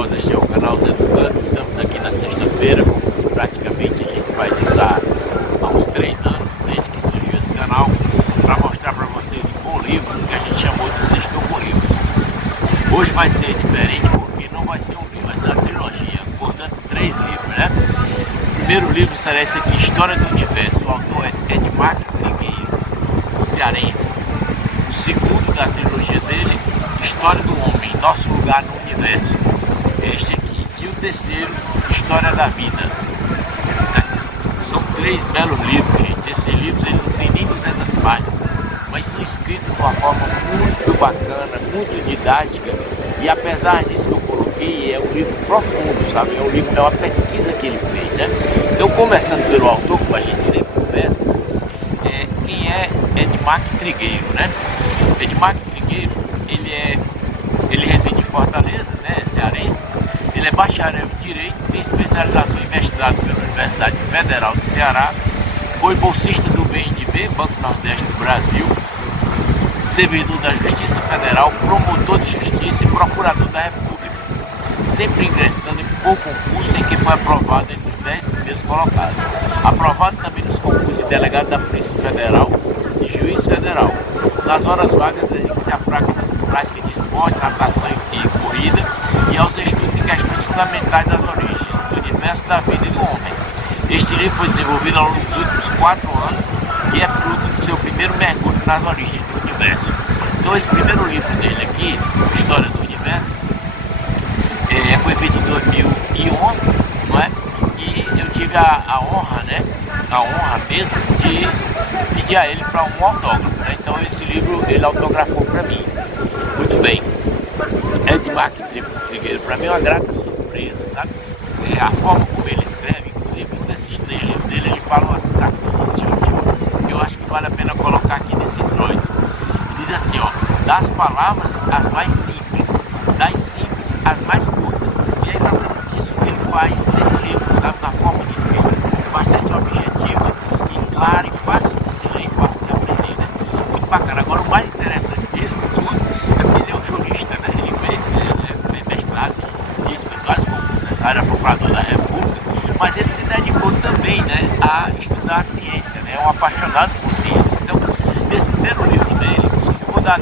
Rosa, este é o canal Zé Tucano. Estamos aqui na sexta-feira. Praticamente a gente faz isso há uns 3 anos, desde que surgiu esse canal, para mostrar para vocês um bom livro que a gente chamou de Sextou com Livros. Hoje vai ser diferente porque não vai ser um livro, vai ser uma trilogia, portanto 3 livros, né? O primeiro livro será esse aqui, História do Universo. O autor é Edmar Trigueiro, cearense. O segundo da trilogia dele, História do Homem, Nosso Lugar no Universo, este aqui. E o terceiro, História da Vida. São 3 belos livros, gente. Esses livros eles não tem nem 200 páginas, mas são escritos de uma forma muito bacana, muito didática. E apesar disso que eu coloquei, é um livro profundo, sabe? É um livro, é uma pesquisa que ele fez, né? Então, começando pelo autor, como a gente sempre começa, quem é Edmar Trigueiro, né? Edmar Trigueiro, ele reside em Fortaleza, né? É cearense. Ele é bacharel em Direito, tem especialização em mestrado pela Universidade Federal do Ceará, foi bolsista do BNB, Banco Nordeste do Brasil, servidor da Justiça Federal, promotor de Justiça e procurador da República, sempre ingressando por concurso em que foi aprovado entre os 10 primeiros colocados. Aprovado também nos concursos de delegado da Polícia Federal e juiz federal. Nas horas vagas, dedica-se à prática de esporte, natação e corrida e aos estudos de questões fundamentais das origens, do universo, da vida e do homem. Este livro foi desenvolvido ao longo dos últimos 4 anos e é fruto do seu primeiro mergulho nas origens do universo. Então, esse primeiro livro dele aqui, História do Universo, foi feito em 2011, não é? E eu tive a honra, né? A honra mesmo de pedir a ele para um autógrafo, né? Então, esse livro ele autografou para mim. Muito bem. Edmar Trigueiro, para mim é uma grata surpresa, sabe? A forma como ele escreve, inclusive um desses 3 livros dele, ele fala uma citação do Tio, que eu acho que vale a pena colocar aqui nesse introito. Diz assim, ó: das palavras as mais simples, das simples as mais curtas. E é exatamente isso que ele faz nesse livro, sabe? Na forma de escrita, bastante objetiva, e clara, e fácil de se ler, e fácil de aprender, né? Muito bacana. Agora, o mais interessante disso tudo é que ele é um jurista, né? Ele fez mestrado, fez vários concursos nessa área, procurador da República, mas ele se dedicou também, né, a estudar a ciência, né? É um apaixonado por ciência. Então, nesse primeiro livro dele, eu vou dar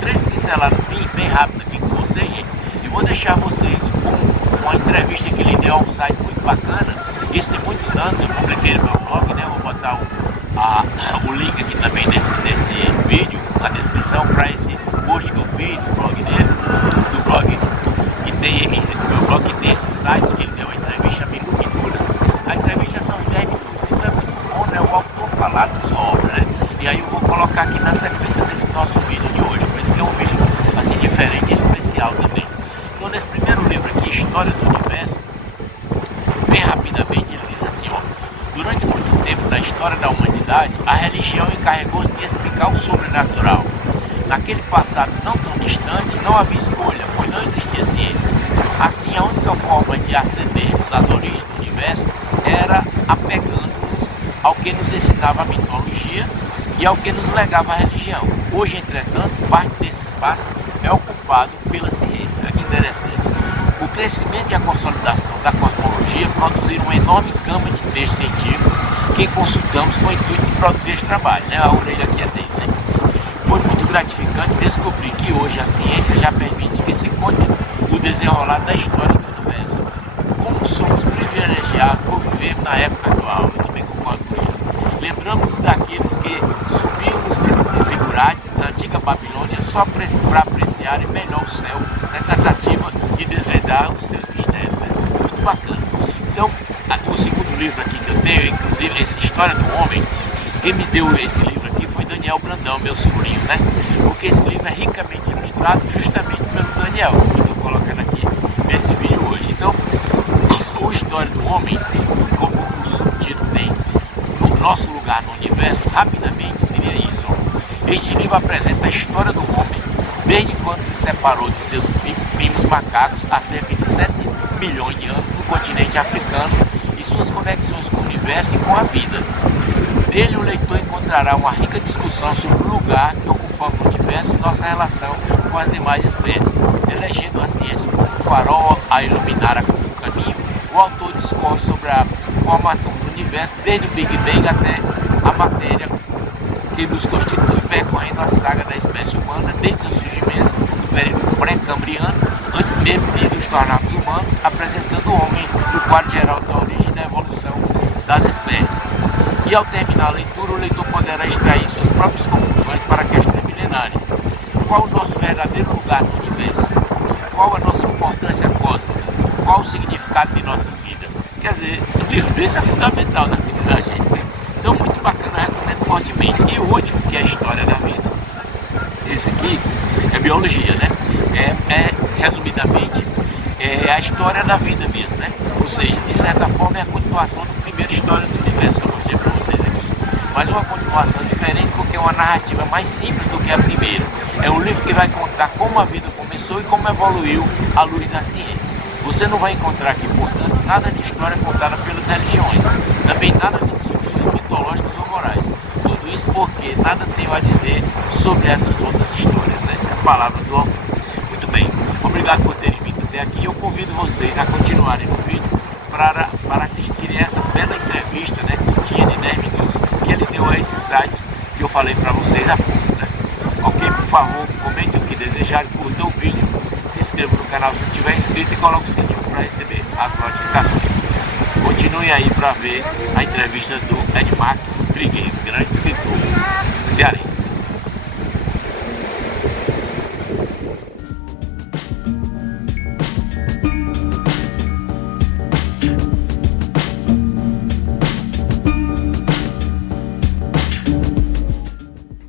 3 pinceladas bem rápidas aqui com vocês, gente, e vou deixar vocês com uma entrevista que ele deu a um site muito bacana. Isso tem muitos anos, eu publiquei no meu blog, né? Eu vou botar o link aqui também desse vídeo na descrição para esse post que eu fiz do blog dele, do blog que tem, no meu blog que tem esse site que ele deu a entrevista Minuto Pinturas. A entrevista são uns 10 minutos, então é muito bom, né? O autor falar da sua obra, né? E aí eu vou colocar aqui na sequência desse nosso vídeo de hoje, por isso que é um vídeo assim diferente e especial também. Então, nesse primeiro livro aqui, História do Universo, bem rapidamente ele diz assim, ó: durante muito tempo da história da humanidade, a religião encarregou-se de explicar o sobrenatural. Naquele passado não tão distante, não havia escolha, pois não existia ciência. Assim, a única forma de acedermos às origens do universo era apegando-nos ao que nos ensinava a mitologia e ao que nos legava a religião. Hoje, entretanto, parte desse espaço é ocupado pela ciência. Que interessante. O crescimento e a consolidação da cosmologia produziram uma enorme gama de textos científicos que consultamos com o intuito de produzir esse trabalho, né? A orelha aqui é dele, né? Foi muito gratificante descobrir que hoje a ciência já permite que se conte o desenrolar da história do universo. Como somos privilegiados por viver na época atual, eu também concordo com ele. Lembramos daqueles que subiam nos zigurates da antiga Babilônia só para apreciarem melhor o céu, na tentativa de desvendar os seus mistérios, né? Muito bacana. Então, o segundo livro aqui que eu tenho, inclusive essa História do Homem, quem me deu esse livro aqui foi Daniel Brandão, meu sobrinho, né? Porque esse livro é ricamente ilustrado justamente pelo Daniel, que eu estou colocando aqui nesse vídeo hoje. Então, o História do Homem, como o subtítulo tem, o nosso lugar no universo, rapidamente seria isso. Este livro apresenta a história do homem desde quando se separou de seus primos macacos há cerca de 7 milhões de anos no continente africano e suas conexões com o universo e com a vida. Nele, o leitor encontrará uma rica discussão sobre o lugar que ocupamos no universo e nossa relação com as demais espécies, elegendo a ciência como um farol a iluminar como um caminho. O autor discorre sobre a formação do universo, desde o Big Bang até a matéria que nos constitui, percorrendo a saga da espécie humana desde seu surgimento no período pré-cambriano, antes mesmo de nos tornarmos humanos, apresentando o homem no quadro geral da origem e da evolução das espécies. E ao terminar a leitura, o leitor poderá extrair suas próprias conclusões para questões milenares. Qual o nosso verdadeiro lugar no universo? Qual a nossa importância cósmica? Qual o significado de nossas vidas? Quer dizer, um livro desse é fundamental na vida da gente, né? Então, muito bacana, recomendo fortemente. E o último, que é a história da vida. Esse aqui é biologia, né? Resumidamente, é a história da vida mesmo, né? Ou seja, de certa forma é a continuação da primeira história do universo que eu mostrei para vocês aqui. Mas uma continuação diferente porque é uma narrativa mais simples do que a primeira. É um livro que vai contar como a vida começou e como evoluiu à luz da ciência. Você não vai encontrar aqui, portanto, nada de história contada pelas religiões. Também nada de discussões mitológicas ou morais. Tudo isso porque nada tenho a dizer sobre essas outras histórias, né? A palavra do autor. Muito bem. Obrigado por terem vindo até aqui. Eu convido vocês a continuarem no vídeo para assistirem essa bela entrevista, né, curtinha de 10 minutos, que ele deu a esse site que eu falei para vocês há pouco, né? Ok, por favor, comentem o que desejarem, curtam o vídeo, se inscrevam no canal se não estiver inscrito e coloquem o sininho para receber as notificações. Continuem aí para ver a entrevista do Edmar Trigueiro, grande escritor cearense.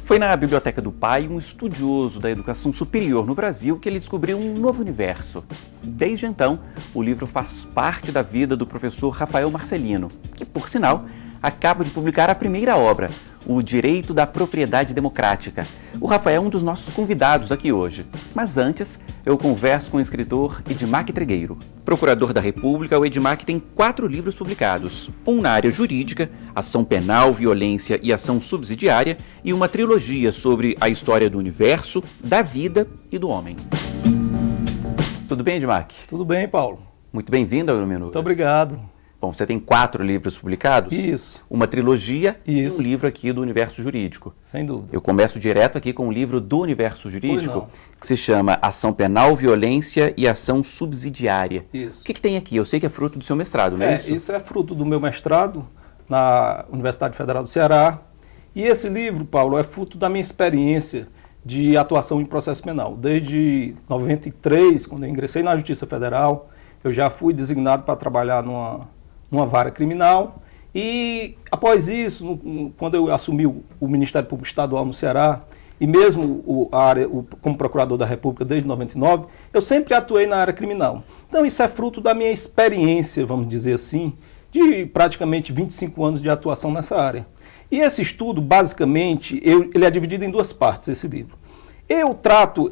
Foi na biblioteca do pai, um estudioso da educação superior no Brasil, que ele descobriu um novo universo. Desde então, o livro faz parte da vida do professor Rafael Marcelino, que, por sinal, acaba de publicar a primeira obra, O Direito da Propriedade Democrática. O Rafael é um dos nossos convidados aqui hoje. Mas antes, eu converso com o escritor Edmar Trigueiro. Procurador da República, o Edmar tem 4 livros publicados. Um na área jurídica, Ação Penal, Violência e Ação Subsidiária, e uma trilogia sobre a história do universo, da vida e do homem. Tudo bem, Edmar? Tudo bem, Paulo. Muito bem-vindo ao Iluminuras. Muito obrigado. Bom, você tem 4 livros publicados? Isso. Uma trilogia Isso. E um livro aqui do universo jurídico. Sem dúvida. Eu começo direto aqui com um livro do universo jurídico, Pois não. que se chama Ação Penal, Violência e Ação Subsidiária. Isso. O que tem aqui? Eu sei que é fruto do seu mestrado, não é isso? Isso é fruto do meu mestrado na Universidade Federal do Ceará. E esse livro, Paulo, é fruto da minha experiência de atuação em processo penal. Desde 93, quando eu ingressei na Justiça Federal, eu já fui designado para trabalhar numa vara criminal. E após isso, quando eu assumi o Ministério Público Estadual no Ceará, e mesmo como Procurador da República desde 99, eu sempre atuei na área criminal. Então isso é fruto da minha experiência, vamos dizer assim, de praticamente 25 anos de atuação nessa área. E esse estudo, basicamente, ele é dividido em 2 partes, esse livro. Eu trato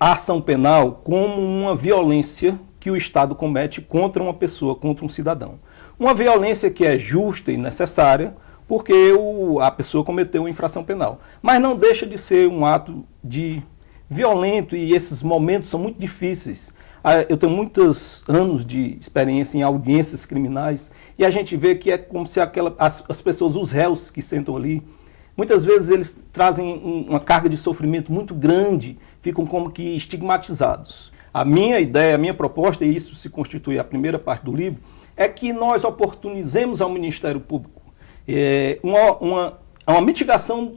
a ação penal como uma violência que o Estado comete contra uma pessoa, contra um cidadão. Uma violência que é justa e necessária, porque a pessoa cometeu uma infração penal. Mas não deixa de ser um ato violento, e esses momentos são muito difíceis. Eu tenho muitos anos de experiência em audiências criminais, e a gente vê que é como se as pessoas, os réus que sentam ali, muitas vezes eles trazem uma carga de sofrimento muito grande, ficam como que estigmatizados. A minha ideia, a minha proposta, e isso se constitui a primeira parte do livro, é que nós oportunizemos ao Ministério Público uma mitigação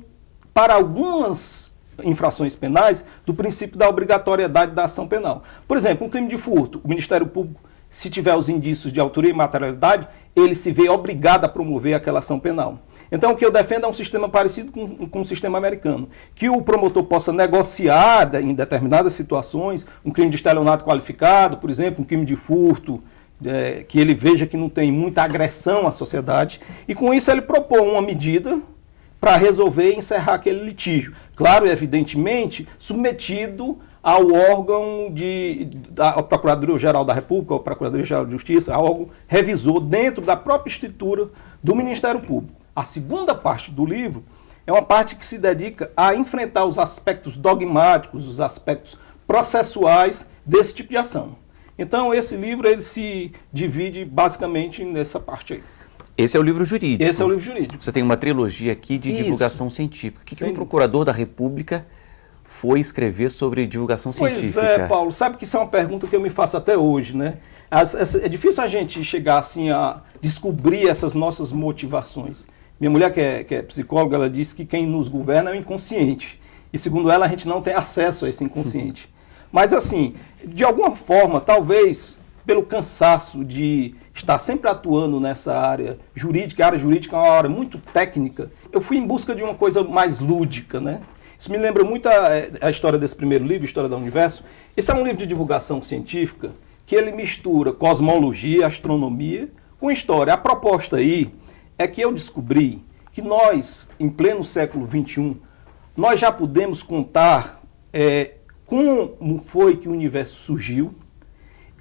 para algumas infrações penais do princípio da obrigatoriedade da ação penal. Por exemplo, um crime de furto, o Ministério Público, se tiver os indícios de autoria e materialidade, ele se vê obrigado a promover aquela ação penal. Então, o que eu defendo é um sistema parecido com o sistema americano, que o promotor possa negociar em determinadas situações, um crime de estelionato qualificado, por exemplo, um crime de furto, que ele veja que não tem muita agressão à sociedade, e com isso ele propõe uma medida para resolver e encerrar aquele litígio. Claro, evidentemente, submetido ao órgão da Procuradoria-Geral da República, ao Procuradoria-Geral de Justiça, ao órgão revisor dentro da própria estrutura do Ministério Público. A segunda parte do livro é uma parte que se dedica a enfrentar os aspectos dogmáticos, os aspectos processuais desse tipo de ação. Então, esse livro ele se divide basicamente nessa parte aí. Esse é o livro jurídico. Esse é o livro jurídico. Você tem uma trilogia aqui de divulgação científica. O que um procurador da República foi escrever sobre divulgação científica? Pois é, Paulo. Sabe que isso é uma pergunta que eu me faço até hoje, né? É difícil a gente chegar assim a descobrir essas nossas motivações. Minha mulher, que é psicóloga, ela disse que quem nos governa é o inconsciente. E, segundo ela, a gente não tem acesso a esse inconsciente. Mas, assim, de alguma forma, talvez pelo cansaço de estar sempre atuando nessa área jurídica, a área jurídica é uma área muito técnica, eu fui em busca de uma coisa mais lúdica, né? Isso me lembra muito a história desse primeiro livro, História do Universo. Esse é um livro de divulgação científica que ele mistura cosmologia, astronomia com história. A proposta aí é que eu descobri que nós, em pleno século XXI, nós já podemos contar como foi que o universo surgiu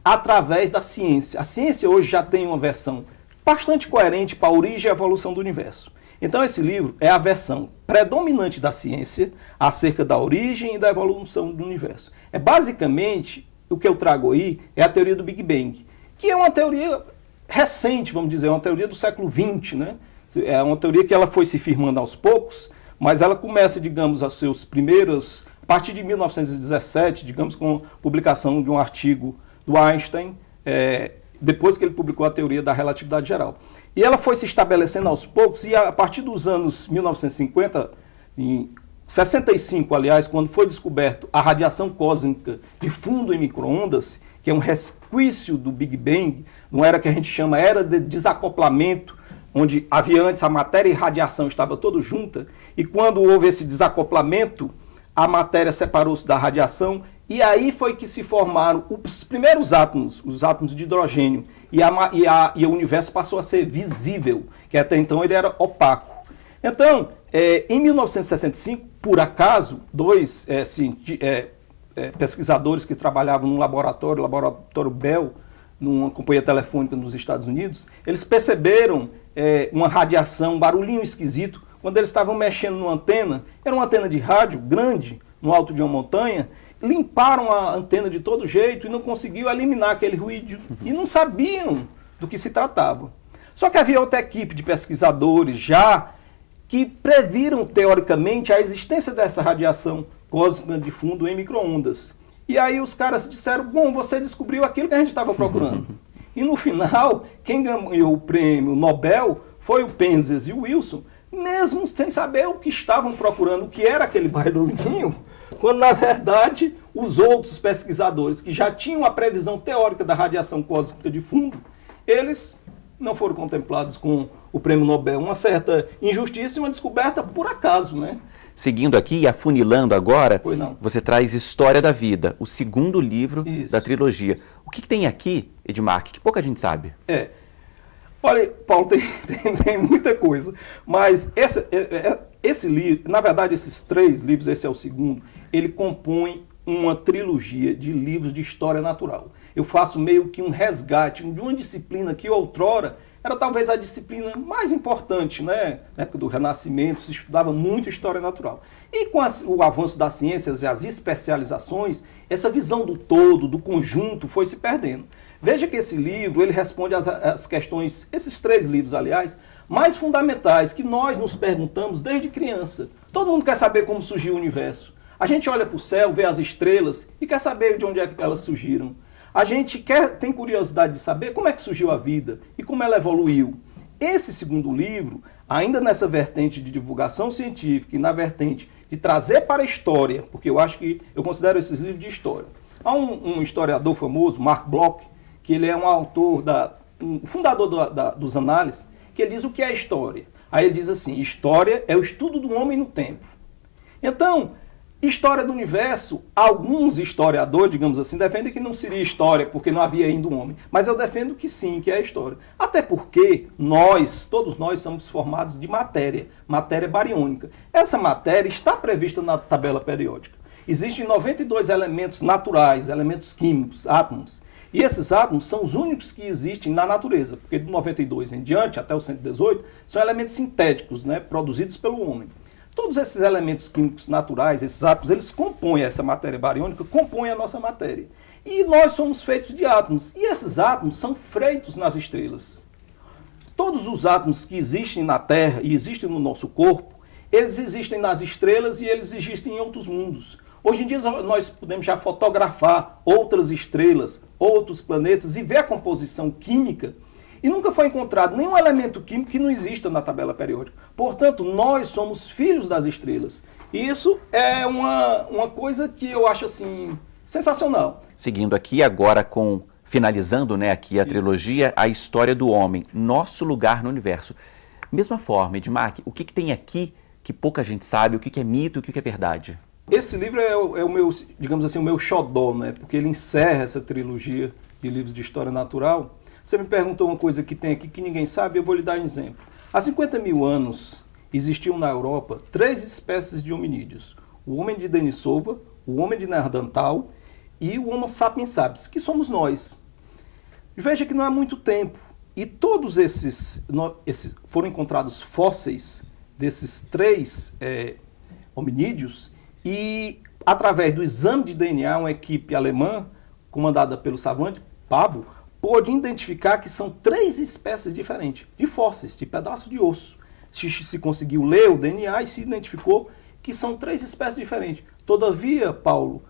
através da ciência. A ciência hoje já tem uma versão bastante coerente para a origem e a evolução do universo. Então esse livro é a versão predominante da ciência acerca da origem e da evolução do universo. É basicamente, o que eu trago aí é a teoria do Big Bang, que é uma teoria recente, vamos dizer, uma teoria do século XX, né? É uma teoria que ela foi se firmando aos poucos, mas ela começa, digamos, aos seus primeiros, a partir de 1917, digamos, com a publicação de um artigo do Einstein, depois que ele publicou a teoria da relatividade geral. E ela foi se estabelecendo aos poucos, e a partir dos anos 1950, em 65, aliás, quando foi descoberto a radiação cósmica de fundo em micro-ondas, que é um resquício do Big Bang, numa era que a gente chama era de desacoplamento, onde havia antes a matéria e radiação estavam todas juntas, e quando houve esse desacoplamento, a matéria separou-se da radiação, e aí foi que se formaram os primeiros átomos, os átomos de hidrogênio, e o universo passou a ser visível, que até então ele era opaco. Então, em 1965, por acaso, dois pesquisadores que trabalhavam num laboratório, o Laboratório Bell, numa companhia telefônica nos Estados Unidos, eles perceberam uma radiação, um barulhinho esquisito, quando eles estavam mexendo numa antena, era uma antena de rádio grande, no alto de uma montanha, limparam a antena de todo jeito e não conseguiam eliminar aquele ruído, e não sabiam do que se tratava. Só que havia outra equipe de pesquisadores já que previram, teoricamente, a existência dessa radiação cósmica de fundo em micro-ondas. E aí os caras disseram, bom, você descobriu aquilo que a gente estava procurando. E no final, quem ganhou o prêmio Nobel foi o Penzias e o Wilson, mesmo sem saber o que estavam procurando, o que era aquele barulhinho, quando na verdade os outros pesquisadores que já tinham a previsão teórica da radiação cósmica de fundo, eles não foram contemplados com o prêmio Nobel. Uma certa injustiça e uma descoberta por acaso, né? Seguindo aqui e afunilando agora, você traz História da Vida, o segundo livro da trilogia. O que tem aqui, Edmar, que pouca gente sabe? Olha, Paulo, tem muita coisa, mas esse livro, na verdade, esses 3 livros, esse é o segundo, ele compõe uma trilogia de livros de história natural. Eu faço meio que um resgate de uma disciplina que outrora era talvez a disciplina mais importante, né? Na época do Renascimento se estudava muito história natural. E com o avanço das ciências e as especializações, essa visão do todo, do conjunto, foi se perdendo. Veja que esse livro, ele responde às questões, esses 3 livros, aliás, mais fundamentais que nós nos perguntamos desde criança. Todo mundo quer saber como surgiu o universo. A gente olha para o céu, vê as estrelas e quer saber de onde é que elas surgiram. A gente tem curiosidade de saber como é que surgiu a vida e como ela evoluiu. Esse segundo livro, ainda nessa vertente de divulgação científica e na vertente de trazer para a história, porque eu considero esses livros de história. Há um historiador famoso, Mark Bloch, que ele é um autor, um fundador dos análises, que ele diz o que é história. Aí ele diz assim, história é o estudo do homem no tempo. Então, história do universo, alguns historiadores, digamos assim, defendem que não seria história, porque não havia ainda um homem. Mas eu defendo que sim, que é história. Até porque todos nós somos formados de matéria bariônica. Essa matéria está prevista na tabela periódica. Existem 92 elementos naturais, elementos químicos, átomos. E esses átomos são os únicos que existem na natureza, porque de 92 em diante, até o 118, são elementos sintéticos, né, produzidos pelo homem. Todos esses elementos químicos naturais, esses átomos, eles compõem essa matéria bariônica, compõem a nossa matéria. E nós somos feitos de átomos. E esses átomos são feitos nas estrelas. Todos os átomos que existem na Terra e existem no nosso corpo, eles existem nas estrelas e eles existem em outros mundos. Hoje em dia nós podemos já fotografar outras estrelas, outros planetas e ver a composição química. E nunca foi encontrado nenhum elemento químico que não exista na tabela periódica. Portanto, nós somos filhos das estrelas. E isso é uma coisa que eu acho assim sensacional. Seguindo aqui agora finalizando, né, aqui a trilogia, A História do Homem, Nosso Lugar no Universo. Mesma forma, Edmar, o que tem aqui que pouca gente sabe, o que é mito e o que é verdade? Esse livro é o meu, digamos assim, o meu xodó, né? Porque ele encerra essa trilogia de livros de história natural. Você me perguntou uma coisa que tem aqui que ninguém sabe, eu vou lhe dar um exemplo. Há 50 mil anos existiam na Europa 3 espécies de hominídeos. O homem de Denisova, o homem de Neandertal e o Homo sapiens sapiens, que somos nós. Veja que não há muito tempo. E todos esses foram encontrados fósseis desses 3 hominídeos e, através do exame de DNA, uma equipe alemã, comandada pelo savante Pablo, pôde identificar que são 3 espécies diferentes de fósseis, de pedaços de osso. Se conseguiu ler o DNA e se identificou que são 3 espécies diferentes. Todavia, Paulo,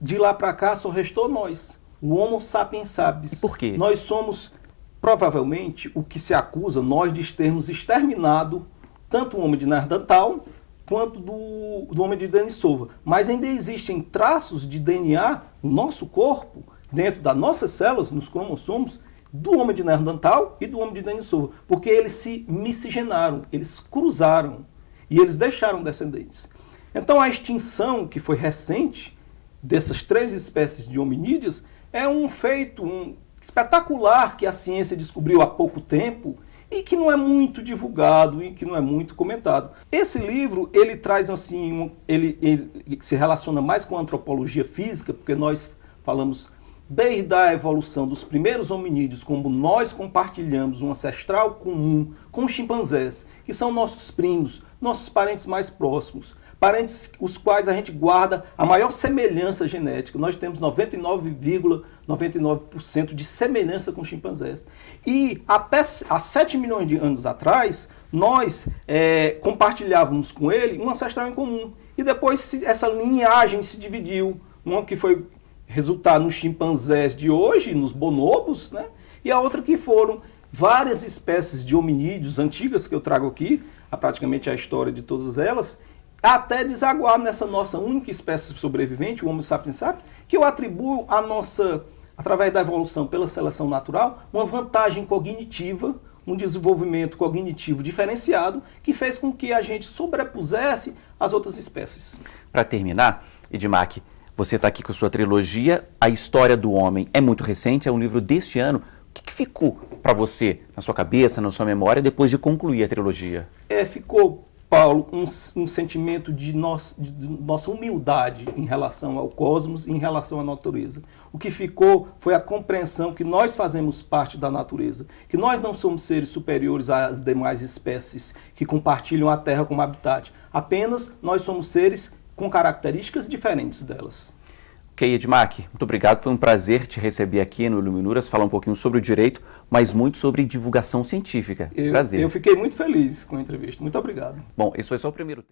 de lá para cá só restou nós, o Homo sapiens sapiens. E por quê? Nós somos, provavelmente, o que se acusa nós de termos exterminado tanto o homem de Neandertal quanto do homem de Denisova. Mas ainda existem traços de DNA no nosso corpo, dentro das nossas células, nos cromossomos, do homem de Neandertal e do homem de Denisova, porque eles se miscigenaram, eles cruzaram e eles deixaram descendentes. Então a extinção que foi recente dessas 3 espécies de hominídeos é um feito espetacular que a ciência descobriu há pouco tempo e que não é muito divulgado e que não é muito comentado. Esse livro, ele traz assim, ele se relaciona mais com a antropologia física, porque nós falamos desde a evolução dos primeiros hominídeos, como nós compartilhamos um ancestral comum com os chimpanzés, que são nossos primos, nossos parentes mais próximos, parentes os quais a gente guarda a maior semelhança genética. Nós temos 99,99% de semelhança com os chimpanzés. E até há 7 milhões de anos atrás, nós compartilhávamos com ele um ancestral em comum. E depois essa linhagem se dividiu, uma que foi resultar nos chimpanzés de hoje, nos bonobos, né? E a outra que foram várias espécies de hominídeos antigas, que eu trago aqui, praticamente a história de todas elas, até desaguar nessa nossa única espécie sobrevivente, o Homo sapiens sapiens, que eu atribuo a nossa, através da evolução pela seleção natural, uma vantagem cognitiva, um desenvolvimento cognitivo diferenciado, que fez com que a gente sobrepusesse as outras espécies. Para terminar, Edmar, você está aqui com a sua trilogia, A História do Homem. É muito recente, é um livro deste ano. O que ficou para você, na sua cabeça, na sua memória, depois de concluir a trilogia? Ficou, Paulo, um sentimento de nossa humildade em relação ao cosmos e em relação à natureza. O que ficou foi a compreensão que nós fazemos parte da natureza, que nós não somos seres superiores às demais espécies que compartilham a Terra como habitat. Apenas nós somos seres com características diferentes delas. Ok, Edmar, muito obrigado. Foi um prazer te receber aqui no Iluminuras, falar um pouquinho sobre o direito, mas muito sobre divulgação científica. Prazer. Eu fiquei muito feliz com a entrevista. Muito obrigado. Bom, esse foi só o primeiro.